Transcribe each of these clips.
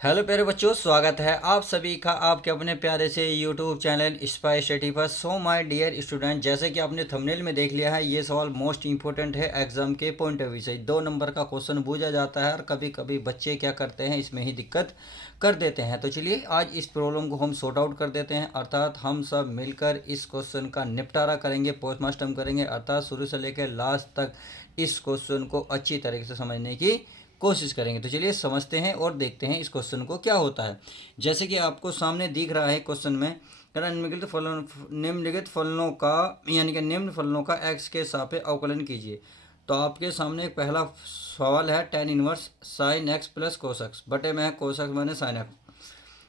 Hello प्यारे बच्चों, स्वागत है आप सभी का आपके अपने प्यारे से यूट्यूब चैनल स्पाई स्टडी पर। सो माय डियर स्टूडेंट, जैसे कि आपने थंबनेल में देख लिया है, ये सवाल मोस्ट इंपॉर्टेंट है एग्जाम के पॉइंट ऑफ व्यू से। 2 नंबर का क्वेश्चन पूछा जाता है और कभी कभी बच्चे क्या करते हैं, इसमें ही दिक्कत कर देते हैं। तो चलिए आज इस प्रॉब्लम को हम सॉर्ट आउट कर देते हैं, अर्थात हम सब मिलकर इस क्वेश्चन का निपटारा करेंगे, पोस्टमार्टम करेंगे, अर्थात शुरू से लेकर लास्ट तक इस क्वेश्चन को अच्छी तरीके से समझने की कोशिश करेंगे। तो चलिए समझते हैं और देखते हैं इस क्वेश्चन को क्या होता है। जैसे कि आपको सामने दिख रहा है क्वेश्चन में, निम्नलिखित फलनों का यानी कि निम्न फलनों का एक्स के सापेक्ष अवकलन कीजिए। तो आपके सामने एक पहला सवाल है tan inverse sine x plus cos x बटे में है cos x minus sine x.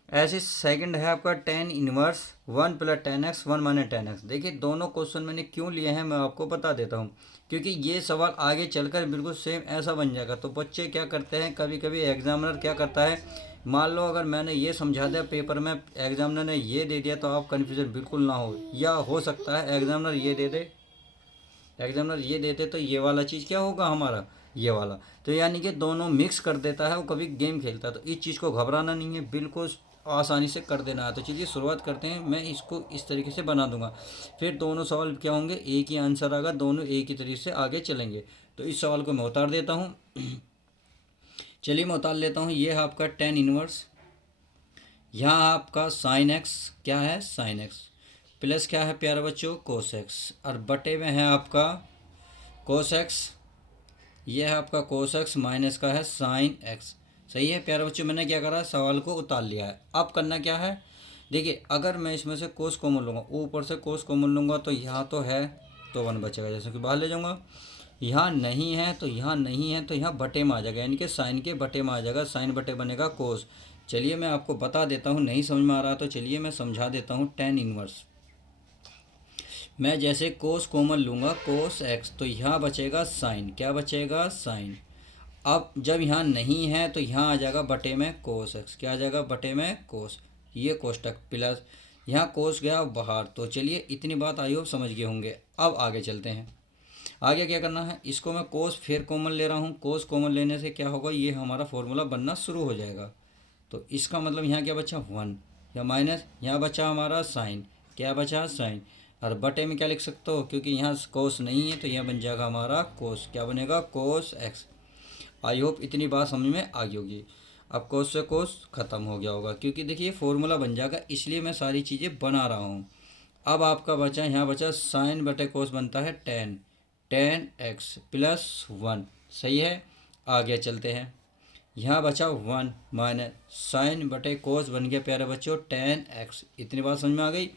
ऐसे सेकंड है आपका tan inverse 1 + tan x 1 - tan x। देखिए दोनों क्वेश्चन मैंने क्यों लिए हैं मैं आपको बता देता हूँ, क्योंकि ये सवाल आगे चलकर बिल्कुल सेम ऐसा बन जाएगा। तो बच्चे क्या करते हैं, कभी कभी एग्जामिनर क्या करता है, मान लो अगर मैंने ये समझा दिया पेपर में, एग्जामिनर ने ये दे दिया, तो आप कन्फ्यूजन बिल्कुल ना हो। या हो सकता है एग्जामिनर ये देते तो ये वाला चीज़ क्या होगा हमारा, ये वाला। तो यानी कि दोनों मिक्स कर देता है, वो कभी गेम खेलता है। तो इस चीज़ को घबराना नहीं है, बिल्कुल आसानी से कर देना है। तो चलिए शुरुआत करते हैं, मैं इसको इस तरीके से बना दूंगा, फिर दोनों सवाल क्या होंगे, एक ही आंसर आएगा, दोनों एक ही तरीके से आगे चलेंगे। तो इस सवाल को मैं उतार देता हूँ। चलिए मैं उतार लेता हूँ। ये है आपका tan इनवर्स, यहाँ आपका साइन एक्स, क्या है साइन एक्स, प्लस क्या है प्यारे बच्चों कोस एक्स, और बटे में है आपका कोस एक्स। ये है आपका कोस एक्स माइनस का है साइन एक्स। सही है प्यारे बच्चों, मैंने क्या करा, सवाल को उतार लिया है। अब करना क्या है, देखिए अगर मैं इसमें से कोस कॉमन लूँगा, ऊपर से कोस कॉमन लूँगा, तो यहाँ तो है तो 1 बचेगा, जैसे कि बाहर ले जाऊँगा। यहाँ नहीं है तो यहाँ नहीं है, तो यहाँ बटे में आ जाएगा, यानी कि साइन के बटे में आ जाएगा, साइन बटे बनेगा कोस। चलिए मैं आपको बता देता हूँ, नहीं समझ में आ रहा तो चलिए मैं समझा देता हूँ। tan इनवर्स मैं जैसे कोस कॉमन लूँगा कोस एक्स, तो यहाँ बचेगा साइन, क्या बचेगा साइन। अब जब यहाँ नहीं है तो यहाँ आ जाएगा बटे में कोस एक्स, क्या आ जाएगा बटे में कोस, ये कोष्टक प्लस यहाँ कोस गया बाहर। तो चलिए इतनी बात आई हो समझ गए होंगे। अब आगे चलते हैं, आगे क्या करना है, इसको मैं कोस फिर कॉमन ले रहा हूँ। कोस कॉमन लेने से क्या होगा, ये हमारा फॉर्मूला बनना शुरू हो जाएगा। तो इसका मतलब यहाँ क्या बचा 1, या माइनस यहाँ बचा हमारा साइन, क्या बचा साइन, और बटे में क्या लिख सकते हो, क्योंकि यहाँ कोस नहीं है तो यहाँ बन जाएगा हमारा कोस, क्या बनेगा कोस एक्स। आई होप इतनी बात समझ में आ गई होगी। अब कोस से कोस ख़त्म हो गया होगा, क्योंकि देखिए फॉर्मूला बन जाएगा, इसलिए मैं सारी चीज़ें बना रहा हूँ। अब आपका बचा, यहाँ बचा साइन बटे कोस बनता है टेन एक्स प्लस 1। सही है, आगे चलते हैं। यहाँ बचा 1 माइनस साइन बटे कोस बन गया प्यारे बच्चों tan x। इतनी बात समझ में आ गई।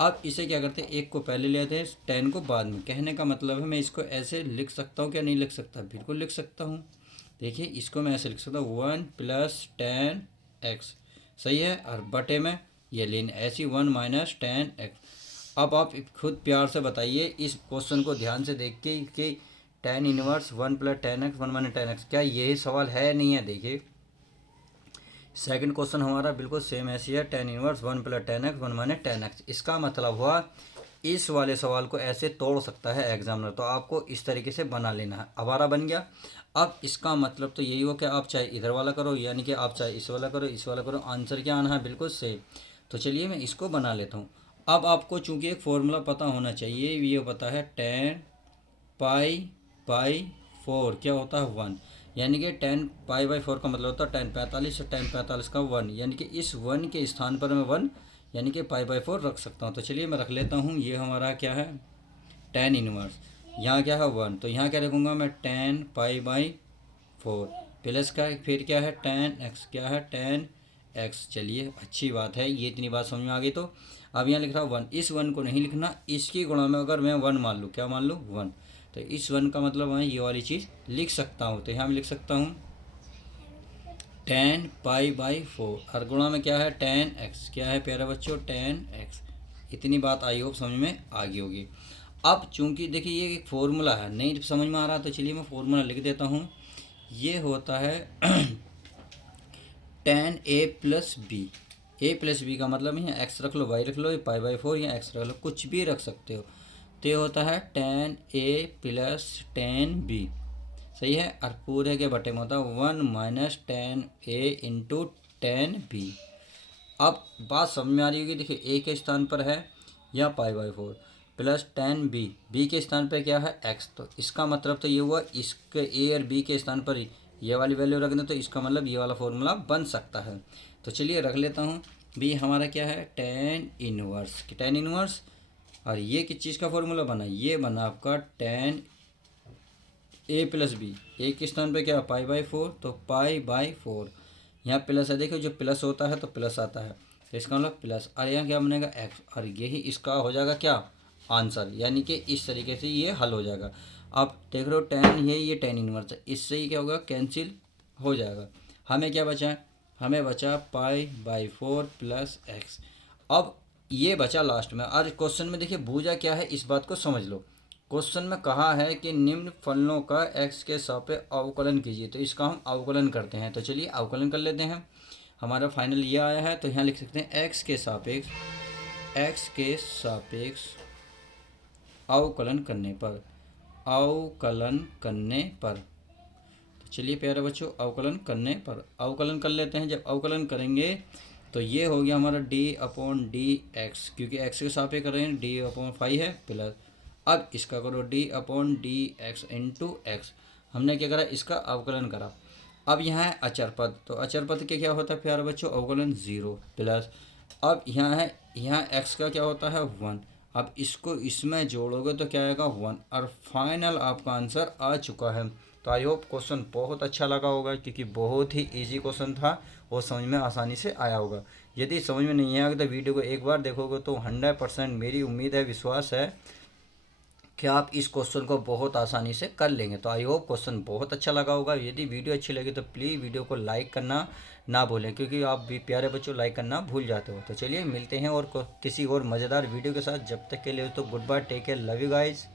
अब इसे क्या करते हैं, एक को पहले लेते हैं, टेन को बाद में। कहने का मतलब है मैं इसको ऐसे लिख सकता हूँ, क्या नहीं लिख सकता, बिल्कुल लिख सकता हूँ। देखिए इसको मैं ऐसे लिख सकता हूँ 1 + tan x। सही है, और बटे में ये लेन ऐसी 1 - tan x। अब आप खुद प्यार से बताइए इस क्वेश्चन को ध्यान से देख के कि tan inverse 1 + tan x 1 - tan x, क्या यही सवाल है नहीं है। देखिए सेकंड क्वेश्चन हमारा बिल्कुल सेम ऐसी है, tan inverse 1 + tan x 1 - tan x। इसका मतलब हुआ इस वाले सवाल को ऐसे तोड़ सकता है एग्जामिनर, तो आपको इस तरीके से बना लेना है। हमारा बन गया। अब इसका मतलब तो यही हो कि आप चाहे इधर वाला करो, यानी कि आप चाहे इस वाला करो, इस वाला करो, आंसर क्या आना है बिल्कुल सेम। तो चलिए मैं इसको बना लेता हूँ। अब आपको चूंकि एक फॉर्मूला पता होना चाहिए, ये पता है tan π/4 क्या होता है 1, यानी कि tan π/4 का मतलब होता है tan 45 से tan 45 का 1, यानी कि इस 1 के स्थान पर मैं 1 यानी कि π/4 रख सकता हूँ। तो चलिए मैं रख लेता हूँ, ये हमारा क्या है tan इनवर्स, यहाँ क्या है 1, तो यहाँ क्या रखूँगा मैं tan π/4 प्लस का फिर क्या है tan x, क्या है tan x। चलिए अच्छी बात है, ये इतनी बात समझ में आ गई। तो अब यहाँ लिख रहा हूँ 1, इस 1 को नहीं लिखना, इसकी गुणा में अगर मैं 1 मान लूँ, क्या मान लूँ 1, तो इस 1 का मतलब मैं ये वाली चीज़ लिख सकता हूँ। तो यहाँ मैं लिख सकता हूँ tan π/4 और गुणा में क्या है tan x, क्या है प्यारे बच्चों tan x। इतनी बात आई होप समझ में आ गई होगी। अब चूंकि देखिए ये एक फॉर्मूला है, नहीं समझ में आ रहा तो चलिए मैं फॉर्मूला लिख देता हूँ। ये होता है tan a + b का मतलब यहाँ x रख लो, y रख लो, ये π/4 या x रख लो, कुछ भी रख सकते हो। तो ये होता है tan a + tan b। सही है, और पूरे के बटे में होता है 1 - tan a × 10b। अब बात समझ में आ रही होगी। देखिए ए के स्थान पर है या पाई/4 प्लस 10b, बी के स्थान पर क्या है x, तो इसका मतलब तो ये हुआ इसके ए और बी के स्थान पर ये वाली वैल्यू रख दें तो इसका मतलब ये वाला फॉर्मूला बन सकता है। तो चलिए रख लेता हूँ। बी हमारा क्या है tan इनवर्स, और ये किस चीज़ का फॉर्मूला बना, ये बना आपका tan ए प्लस बी। ए के स्थान पे क्या पाई/4, तो पाई/4 यहाँ प्लस है। देखो जो प्लस होता है तो प्लस आता है, तो इसका मतलब प्लस, और यहाँ क्या बनेगा एक्स, और यही इसका हो जाएगा क्या आंसर। यानी कि इस तरीके से ये हल हो जाएगा। आप देख रहे हो टेन, ये टेन इनवर्स है, इससे ही क्या होगा कैंसिल हो जाएगा। हमें क्या बचा, हमें बचा पाई/4 प्लस एक्स। अब ये बचा लास्ट में। और क्वेश्चन में देखिए बूझा क्या है, इस बात को समझ लो। क्वेश्चन में कहा है कि निम्न फलनों का x के सापेक्ष अवकलन कीजिए, तो इसका हम अवकलन करते हैं। तो चलिए अवकलन कर लेते हैं। हमारा फाइनल ये आया है, तो यहाँ लिख सकते हैं x के सापेक्ष अवकलन करने पर तो चलिए प्यारे बच्चों अवकलन कर लेते हैं। जब अवकलन करेंगे तो ये हो गया हमारा d/dx, क्योंकि x के सापेक्ष कर रहे हैं, d/5 है प्लस। अब इसका करो d/dx इंटू एक्स। हमने क्या करा, इसका अवकलन करा। अब यहाँ है अचर पद, तो अचर पद के क्या होता है प्यारे बच्चों, अवकलन 0 प्लस। अब यहाँ है, यहाँ x का क्या होता है 1। अब इसको इसमें जोड़ोगे तो क्या आएगा 1, और फाइनल आपका आंसर आ चुका है। तो आई होप क्वेश्चन बहुत अच्छा लगा होगा, क्योंकि बहुत ही इजी क्वेश्चन था और समझ में आसानी से आया होगा। यदि समझ में नहीं आएगा तो वीडियो को एक बार देखोगे तो 100% मेरी उम्मीद है, विश्वास है कि आप इस क्वेश्चन को बहुत आसानी से कर लेंगे। तो आई होप क्वेश्चन बहुत अच्छा लगा होगा। यदि वीडियो अच्छी लगी तो प्लीज़ वीडियो को लाइक करना ना भूलें, क्योंकि आप भी प्यारे बच्चों लाइक करना भूल जाते हो। तो चलिए मिलते हैं और किसी और मज़ेदार वीडियो के साथ। जब तक के लिए तो good bye, take care, love you guys.